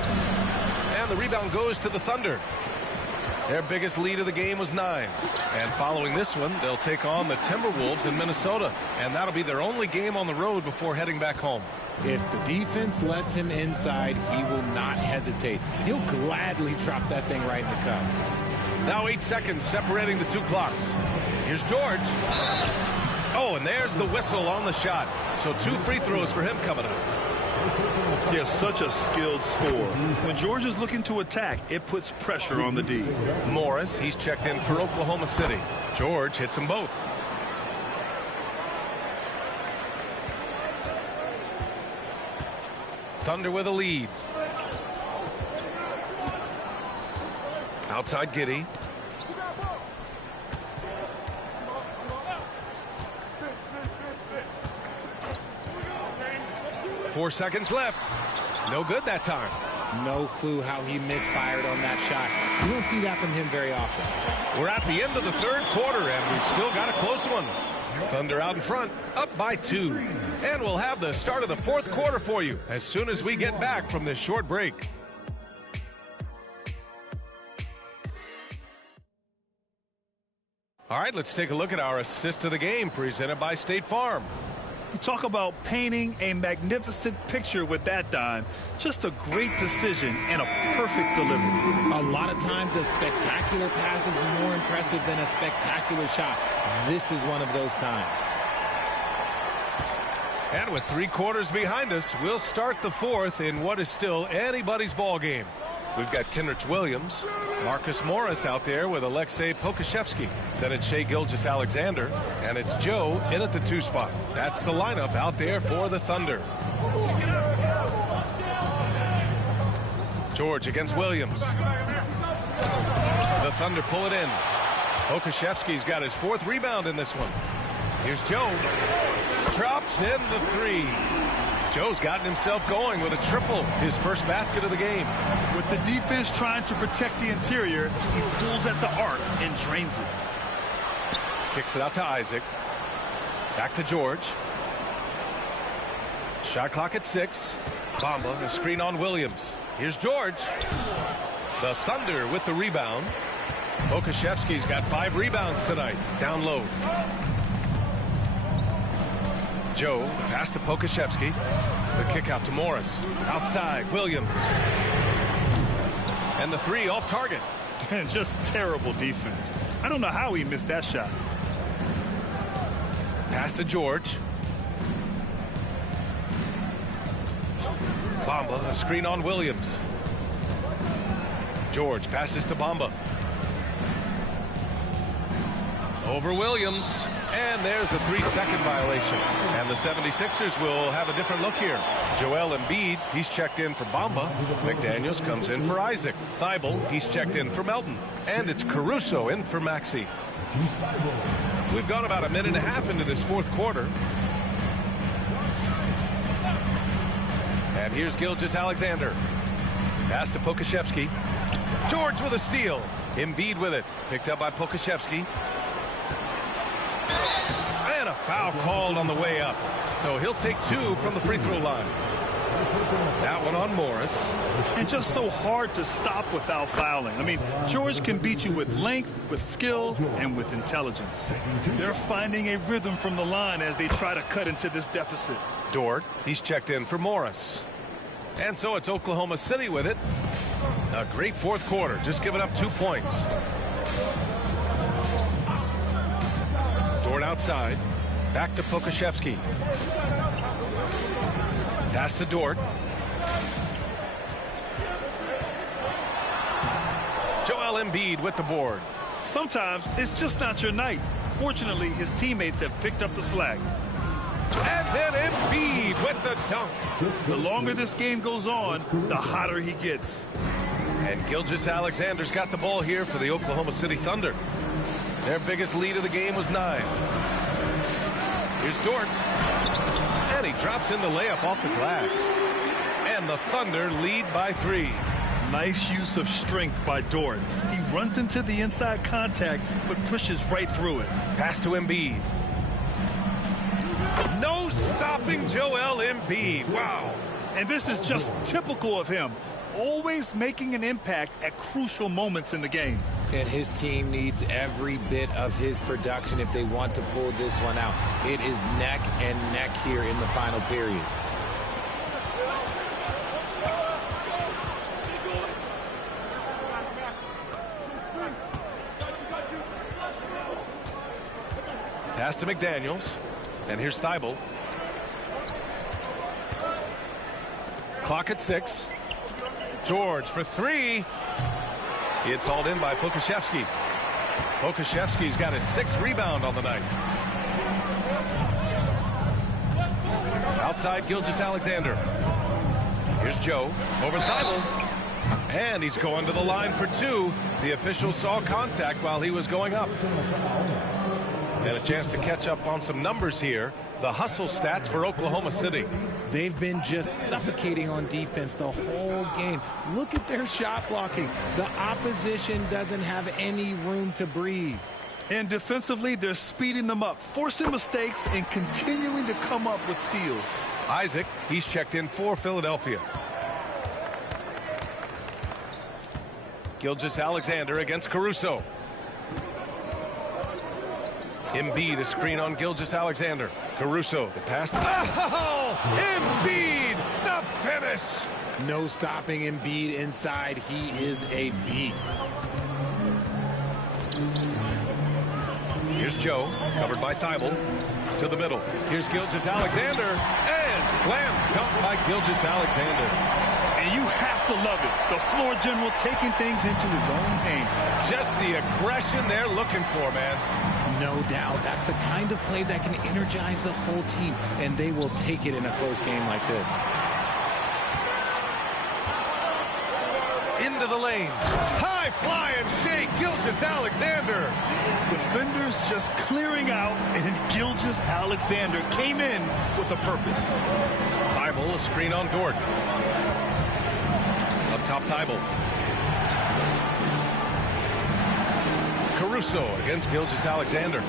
And the rebound goes to the Thunder. Their biggest lead of the game was 9. And following this one, they'll take on the Timberwolves in Minnesota. And that'll be their only game on the road before heading back home. If the defense lets him inside, he will not hesitate. He'll gladly drop that thing right in the cup. Now 8 seconds separating the 2 clocks. Here's George. Oh, and there's the whistle on the shot. So 2 free throws for him coming up. Yeah, such a skilled scorer. When George is looking to attack, it puts pressure on the D. Morris, he's checked in for Oklahoma City. George hits them both. Thunder with a lead. Outside Giddey. Four seconds left. No good that time. No clue how he misfired on that shot. You don't see that from him very often. We're at the end of the third quarter, and we've still got a close one. Thunder out in front, up by 2. And we'll have the start of the fourth quarter for you as soon as we get back from this short break. All right, let's take a look at our assist of the game presented by State Farm. You talk about painting a magnificent picture with that dime. Just a great decision and a perfect delivery. A lot of times a spectacular pass is more impressive than a spectacular shot. This is one of those times. And with 3 quarters behind us, we'll start the 4th in what is still anybody's ball game. We've got Kenrich Williams, Marcus Morris out there with Alexei Pokashevsky. Then it's Shai Gilgeous-Alexander, and it's Joe in at the 2 spot. That's the lineup out there for the Thunder. George against Williams. The Thunder pull it in. Pokashevsky's got his 4th rebound in this one. Here's Joe. Drops in the 3. Joe's gotten himself going with a triple, his first basket of the game. With the defense trying to protect the interior, he pulls at the arc and drains it. Kicks it out to Isaac. Back to George. Shot clock at 6. Bamba, a screen on Williams. Here's George. The Thunder with the rebound. Pokashevsky's got 5 rebounds tonight. Down low. Joe, the pass to Pokashevsky. The kick out to Morris. Outside, Williams. And the 3 off target. And just terrible defense. I don't know how he missed that shot. Pass to George. Bamba, a screen on Williams. George passes to Bamba. Over Williams. And there's a 3-second violation. And the 76ers will have a different look here. Joel Embiid, he's checked in for Bamba. McDaniels comes in for Isaac. Thibault, he's checked in for Melton. And it's Caruso in for Maxey. We've gone about a minute and a half into this 4th quarter. And here's Gilgeous-Alexander. Pass to Pokashevsky. George with a steal. Embiid with it. Picked up by Pokashevsky. And a foul called on the way up. So he'll take 2 from the free throw line. That one on Morris. And just so hard to stop without fouling. I mean, George can beat you with length, with skill, and with intelligence. They're finding a rhythm from the line as they try to cut into this deficit. Dort, he's checked in for Morris. And so it's Oklahoma City with it. A great 4th quarter, just giving up 2 points. Dort outside. Back to Pokashevsky. Pass to Dort. Joel Embiid with the board. Sometimes it's just not your night. Fortunately, his teammates have picked up the slack. And then Embiid with the dunk. The longer this game goes on, the hotter he gets. And Gilgeous-Alexander's got the ball here for the Oklahoma City Thunder. Their biggest lead of the game was 9. Here's Dort. And he drops in the layup off the glass. And the Thunder lead by 3. Nice use of strength by Dort. He runs into the inside contact, but pushes right through it. Pass to Embiid. No stopping Joel Embiid. Wow. And this is just typical of him. Always making an impact at crucial moments in the game. And his team needs every bit of his production if they want to pull this one out. It is neck and neck here in the final period. Pass to McDaniels. And here's Thibault. Clock at 6. George for 3. It's hauled in by Pokashevsky. Pokashevsky's got his 6th rebound on the night. Outside Gilgeous-Alexander. Here's Joe over Thibault. And he's going to the line for 2. The official saw contact while he was going up. And a chance to catch up on some numbers here. The hustle stats for Oklahoma City. They've been just suffocating on defense the whole game. Look at their shot blocking. The opposition doesn't have any room to breathe. And defensively, they're speeding them up, forcing mistakes and continuing to come up with steals. Isaac, he's checked in for Philadelphia. Gilgeous-Alexander against Caruso. Embiid, a screen on Gilgeous-Alexander. Caruso, the pass. Oh! Embiid, the finish! No stopping Embiid inside. He is a beast. Here's Joe, covered by Thibault. To the middle. Here's Gilgeous-Alexander. And slam dunk by Gilgeous-Alexander. And you have to love it. The floor general taking things into his own hands. Just the aggression they're looking for, man. No doubt. That's the kind of play that can energize the whole team, and they will take it in a close game like this. Into the lane. High flying Shai Gilgeous-Alexander. Defenders just clearing out, and Gilgeous-Alexander came in with a purpose. Thibault, a screen on Dort. Up top, Thibault. Caruso against Gilgeous-Alexander.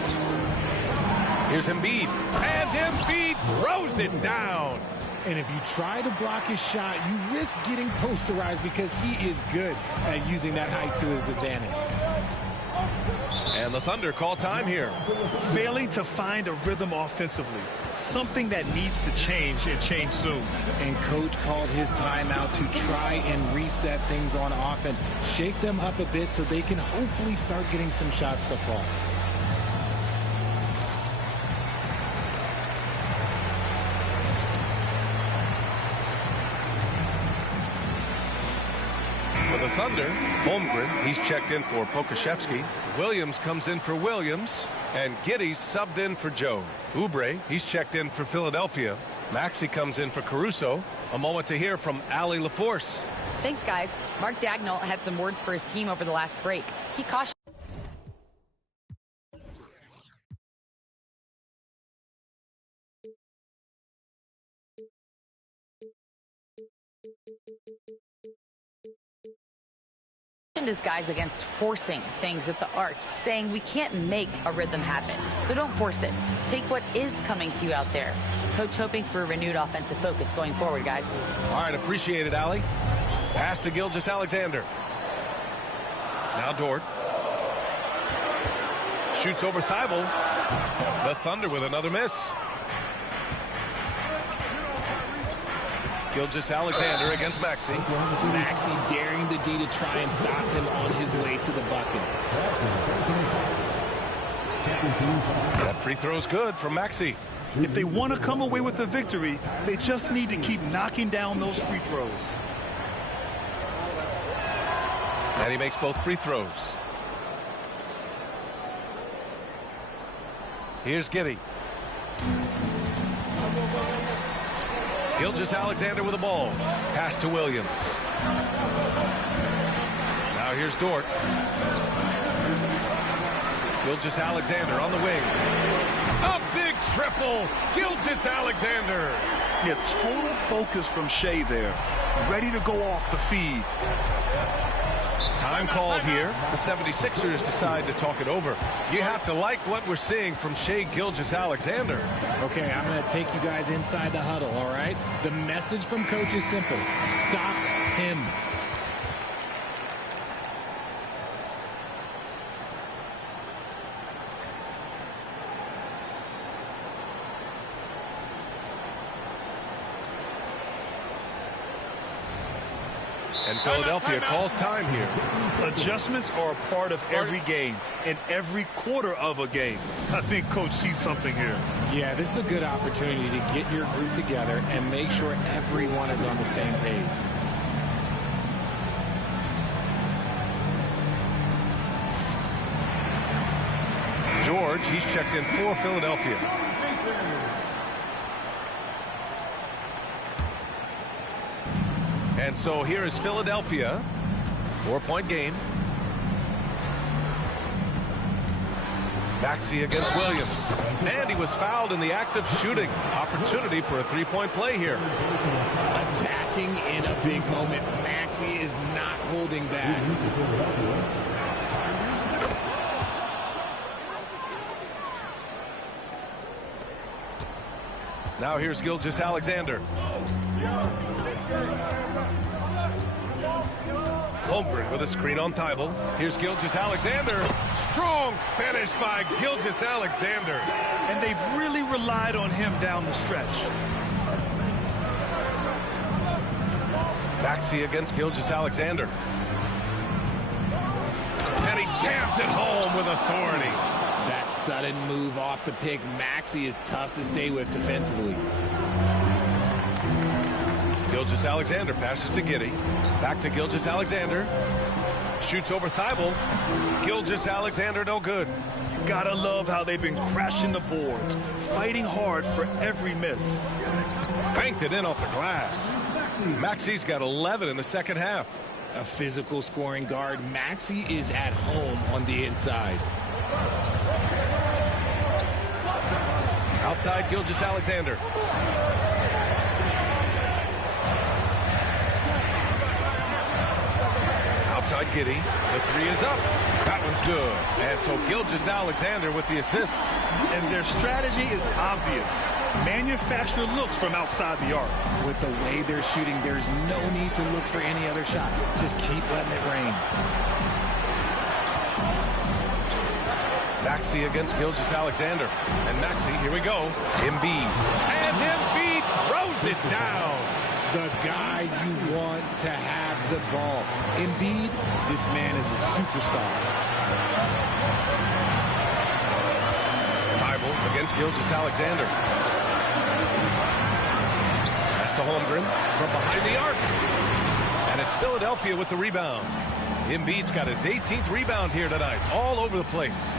Here's Embiid. And Embiid throws it down. And if you try to block his shot, you risk getting posterized because he is good at using that height to his advantage. And the Thunder call time here. Failing to find a rhythm offensively. Something that needs to change and change soon. And coach called his timeout to try and reset things on offense. Shake them up a bit so they can hopefully start getting some shots to fall. For the Thunder, Holmgren, he's checked in for Pokashevsky. Williams comes in for Williams. And Giddey's subbed in for Joe. Oubre, he's checked in for Philadelphia. Maxey comes in for Caruso. A moment to hear from Allie LaForce. Thanks, guys. Mark Dagnall had some words for his team over the last break. He cautioned his guys against forcing things at the arc, saying we can't make a rhythm happen, so don't force it. Take what is coming to you out there. Coach hoping for a renewed offensive focus going forward, guys. All right, appreciate it, Allie. Pass to Gilgeous-Alexander. Now Dort. Shoots over Thibault. The Thunder with another miss. Gilgeous-Alexander against Maxey. Maxey daring the D to try and stop him on his way to the bucket. That free throw's good from Maxey. If they want to come away with a victory, they just need to keep knocking down those free throws. And he makes both free throws. Here's Giddey. Gilgeous-Alexander with the ball. Pass to Williams. Now here's Dort. Gilgeous-Alexander on the wing. A big triple. Gilgeous-Alexander. Yeah, total focus from Shai there. Ready to go off the feed. Time called here. The 76ers decide to talk it over. You have to like what we're seeing from Shai Gilgeous-Alexander. Okay, I'm going to take you guys inside the huddle, all right? The message from coach is simple. Stop him. And Philadelphia calls time here. Adjustments are a part of every game and every quarter of a game. I think coach sees something here. Yeah, this is a good opportunity to get your group together and make sure everyone is on the same page. George, he's checked in for Philadelphia. And so here is Philadelphia. 4-point game. Maxey against Williams. And he was fouled in the act of shooting. Opportunity for a three-point play here. Attacking in a big moment. Maxey is not holding back. Now here's Gilgeous-Alexander. Holmgren with a screen on Thibault. Here's Gilgeous-Alexander. Strong finish by Gilgeous-Alexander. And they've really relied on him down the stretch. Maxey against Gilgeous-Alexander. And he jams it home with authority. That sudden move off the pick, Maxey, is tough to stay with defensively. Gilgeous-Alexander passes to Giddey. Back to Gilgeous-Alexander. Shoots over Thibault. Gilgeous-Alexander no good. Gotta love how they've been crashing the boards, fighting hard for every miss. Banked it in off the glass. Maxey's got 11 in the second half. A physical scoring guard, Maxey is at home on the inside. Outside Gilgeous-Alexander. Outside Giddey. The three is up. That one's good. And so Gilgeous-Alexander with the assist. And their strategy is obvious. Manufacture looks from outside the arc. With the way they're shooting, there's no need to look for any other shot. Just keep letting it rain. Maxey against Gilgeous-Alexander. And Maxey, here we go. Embiid. And Embiid throws it down. The guy you want to have the ball. Embiid, this man is a superstar. Thibault against Gilgeous-Alexander. Pass to Holmgren from behind the arc. And it's Philadelphia with the rebound. Embiid's got his 18th rebound here tonight, all over the place.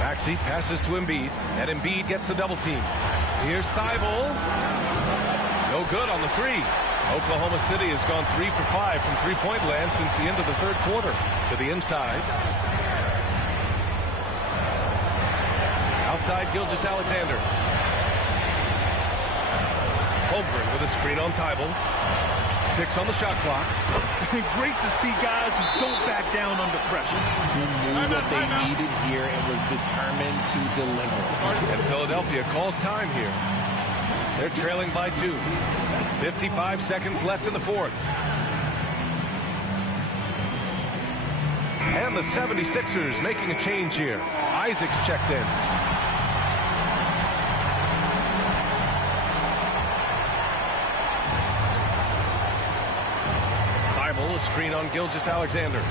Maxey passes to Embiid, and Embiid gets the double team. Here's Thibault. No good on the three. Oklahoma City has gone 3 for 5 from three-point land since the end of the third quarter. To the inside. Outside Gilgeous-Alexander. Holmgren with a screen on Thibault. 6 on the shot clock. Great to see guys who don't back down under pressure. Who knew what they needed here and was determined to deliver. And Philadelphia calls time here. They're trailing by 2. 55 seconds left in the fourth. And the 76ers making a change here. Isaac's checked in. Thibault, a screen on Gilgeous-Alexander.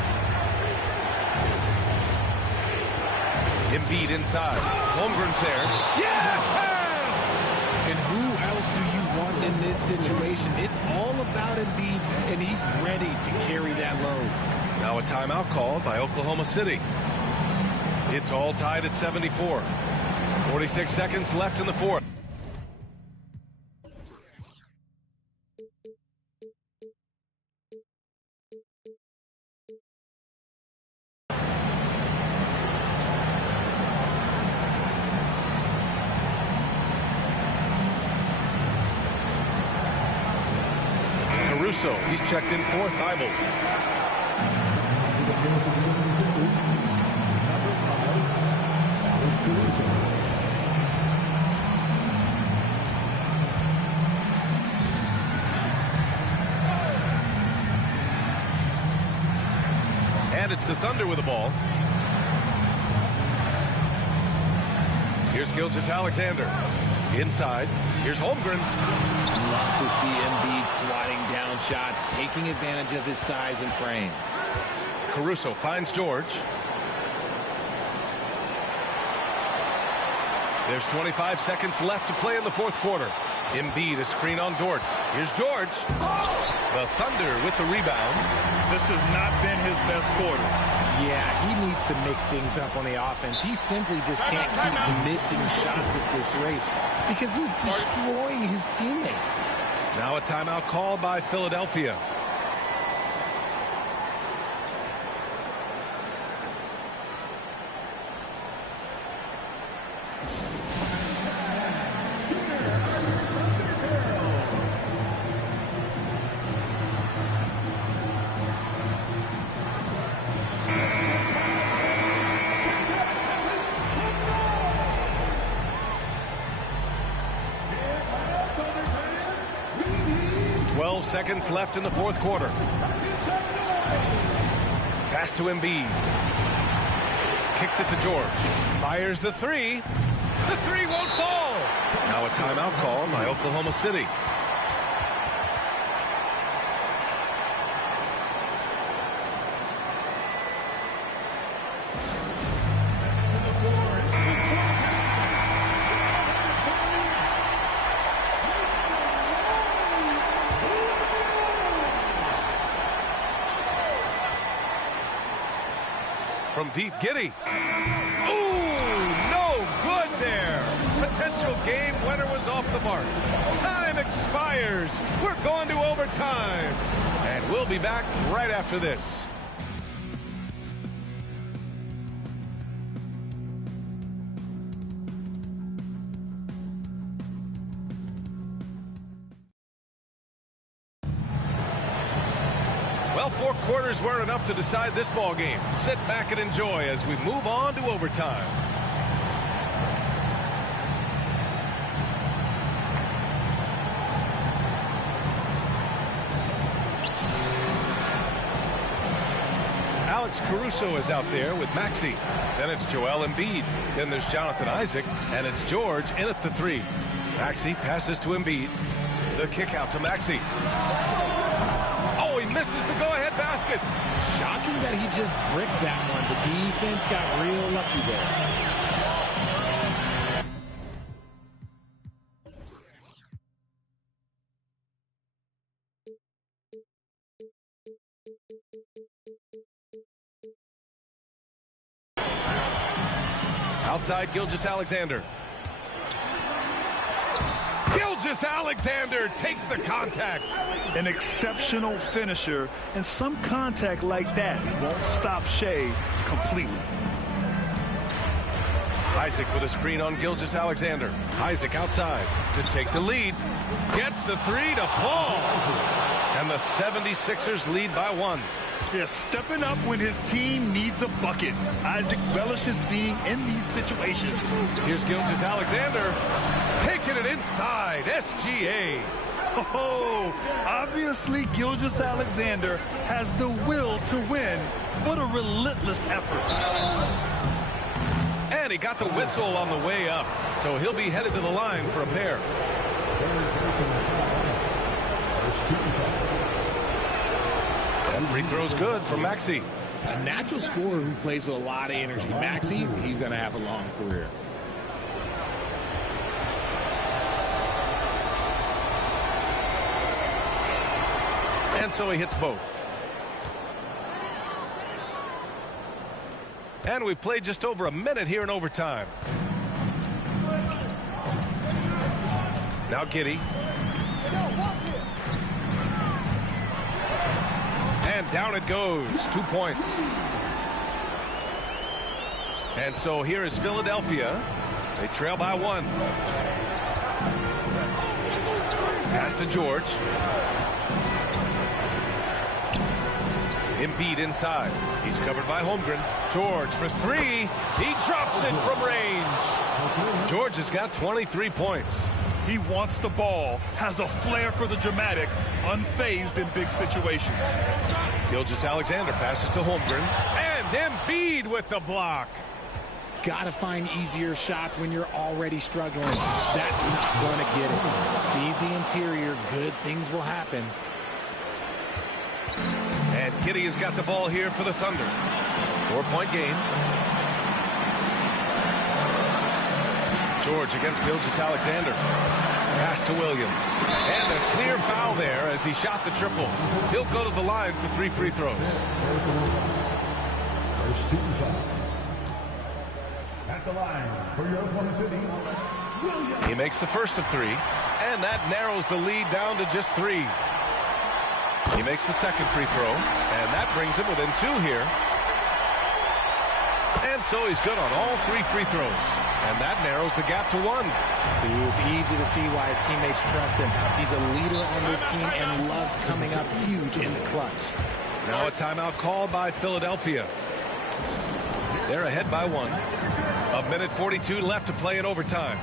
Embiid inside. Holmgren's there. Yeah! And who else do you want in this situation? It's all about Embiid, and he's ready to carry that load. Now a timeout called by Oklahoma City. It's all tied at 74. 46 seconds left in the fourth. Caruso, he's checked in for Thibault. And it's the Thunder with the ball. Here's Gilgeous-Alexander. Inside. Here's Holmgren. Love to see Embiid swatting down shots, taking advantage of his size and frame. Caruso finds George. There's 25 seconds left to play in the fourth quarter. Embiid, a screen on Dort. Here's George. The Thunder with the rebound. This has not been his best quarter. Yeah, he needs to mix things up on the offense. He simply just can't keep missing shots at this rate because he's destroying his teammates. Now a timeout called by Philadelphia. Seconds left in the fourth quarter. Pass to Embiid. Kicks it to George. Fires the three. The three won't fall. Now a timeout call by Oklahoma City. From deep, Giddey. Ooh, no good there. Potential game winner was off the mark. Time expires. We're going to overtime. And we'll be back right after this. Well, 4 quarters weren't enough to decide this ball game. Sit back and enjoy as we move on to overtime. Alex Caruso is out there with Maxey. Then it's Joel Embiid. Then there's Jonathan Isaac, and it's George in at the 3. Maxey passes to Embiid. The kick out to Maxey. Misses the go-ahead basket. Shocking that he just bricked that one. The defense got real lucky there. Outside, Gilgeous-Alexander. Gilgeous-Alexander takes the contact. An exceptional finisher, and some contact like that won't stop Shea completely. Isaac with a screen on Gilgeous-Alexander. Isaac outside to take the lead. Gets the 3 to fall. And the 76ers lead by 1. Yeah, stepping up when his team needs a bucket. Isaac relishes being in these situations. Here's Gilgeous-Alexander taking it inside. SGA. Oh, obviously Gilgeous-Alexander has the will to win. What a relentless effort. And he got the whistle on the way up, so he'll be headed to the line for a pair. That free throw's good for Maxey. A natural scorer who plays with a lot of energy. Maxey, he's going to have a long career. And so he hits both. And we played just over a minute here in overtime. Now Giddey. And down it goes. 2 points. And so here is Philadelphia. They trail by 1. Pass to George. Embiid inside. He's covered by Holmgren. George for 3. He drops it from range. George has got 23 points. He wants the ball, has a flair for the dramatic, unfazed in big situations. Gilgeous-Alexander passes to Holmgren. And Embiid with the block. Got to find easier shots when you're already struggling. That's not going to get it. Feed the interior. Good things will happen. And Giddey has got the ball here for the Thunder. 4-point game. George against Gilgeous-Alexander. Pass to Williams. And a clear foul there as he shot the triple. He'll go to the line for 3 free throws. First team foul. At the line for your Oklahoma City, Williams. He makes the first of 3. And that narrows the lead down to just 3. He makes the second free throw, and that brings him within 2 here. And so he's good on all 3 free throws, and that narrows the gap to 1. See, it's easy to see why his teammates trust him. He's a leader on this team and loves coming up huge in the clutch. Now a timeout called by Philadelphia. They're ahead by 1. 1:42 left to play in overtime.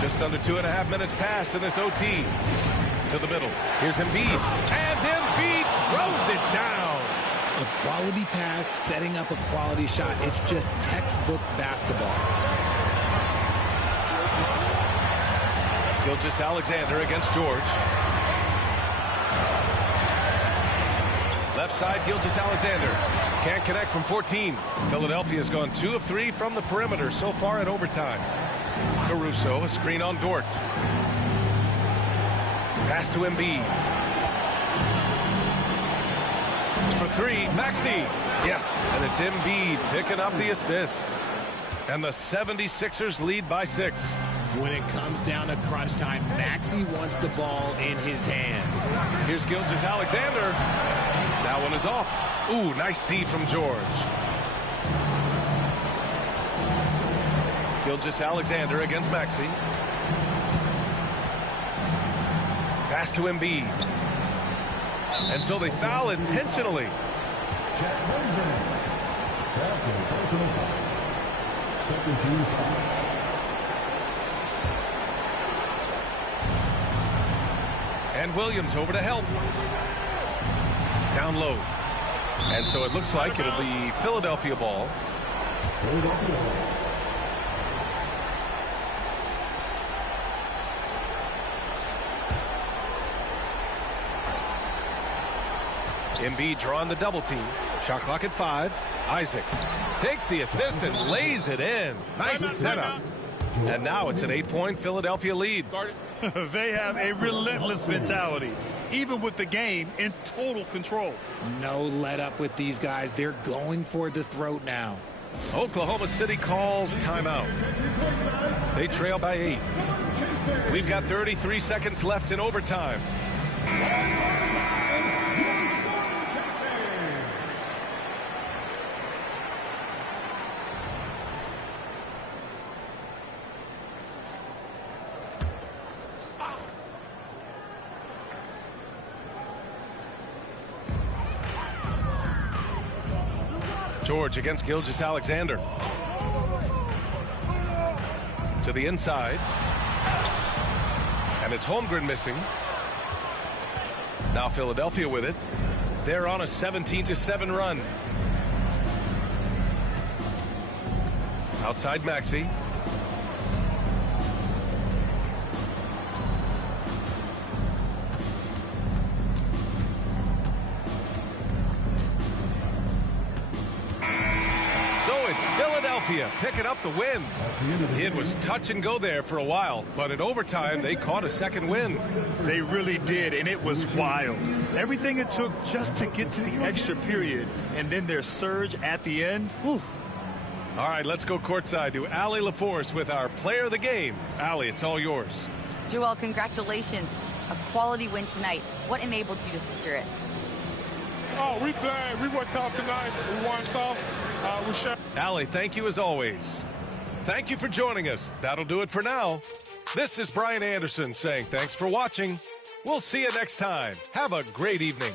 Just under 2.5 minutes passed in this OT. To the middle. Here's Embiid. And Embiid throws it down. A quality pass, setting up a quality shot. It's just textbook basketball. Gilgeous-Alexander against George. Left side, Gilgeous-Alexander. Can't connect from 14. Philadelphia's gone 2 of 3 from the perimeter so far in overtime. Caruso, a screen on Dort. Pass to Embiid. For 3, Maxey. Yes, and it's Embiid picking up the assist. And the 76ers lead by 6. When it comes down to crunch time, Maxey wants the ball in his hands. Here's Gilgeous-Alexander. That one is off. Ooh, nice D from George. Gilgeous-Alexander against Maxey. Pass to Embiid. And so they foul intentionally. And Williams over to help. Down low. And so it looks like it'll be Philadelphia ball. Embiid drawing the double team. Shot clock at 5. Isaac takes the assist and lays it in. Nice setup. And now it's an 8-point Philadelphia lead. They have a relentless mentality, even with the game in total control. No let up with these guys. They're going for the throat now. Oklahoma City calls timeout. They trail by 8. We've got 33 seconds left in overtime. George against Gilgeous-Alexander. To the inside. And it's Holmgren missing. Now Philadelphia with it. They're on a 17-7 run. Outside Maxey. Philadelphia picking up the win. It was touch and go there for a while, but in overtime they caught a second win. They really did, and it was wild. Everything it took just to get to the extra period, and then their surge at the end. Whew. All right, let's go courtside to Allie LaForce with our player of the game. Allie, it's all yours. Joel, congratulations. A quality win tonight. What enabled you to secure it? Oh, we played. We were tough tonight. We won soft. We shot. Allie, thank you as always. Thank you for joining us. That'll do it for now. This is Brian Anderson saying thanks for watching. We'll see you next time. Have a great evening.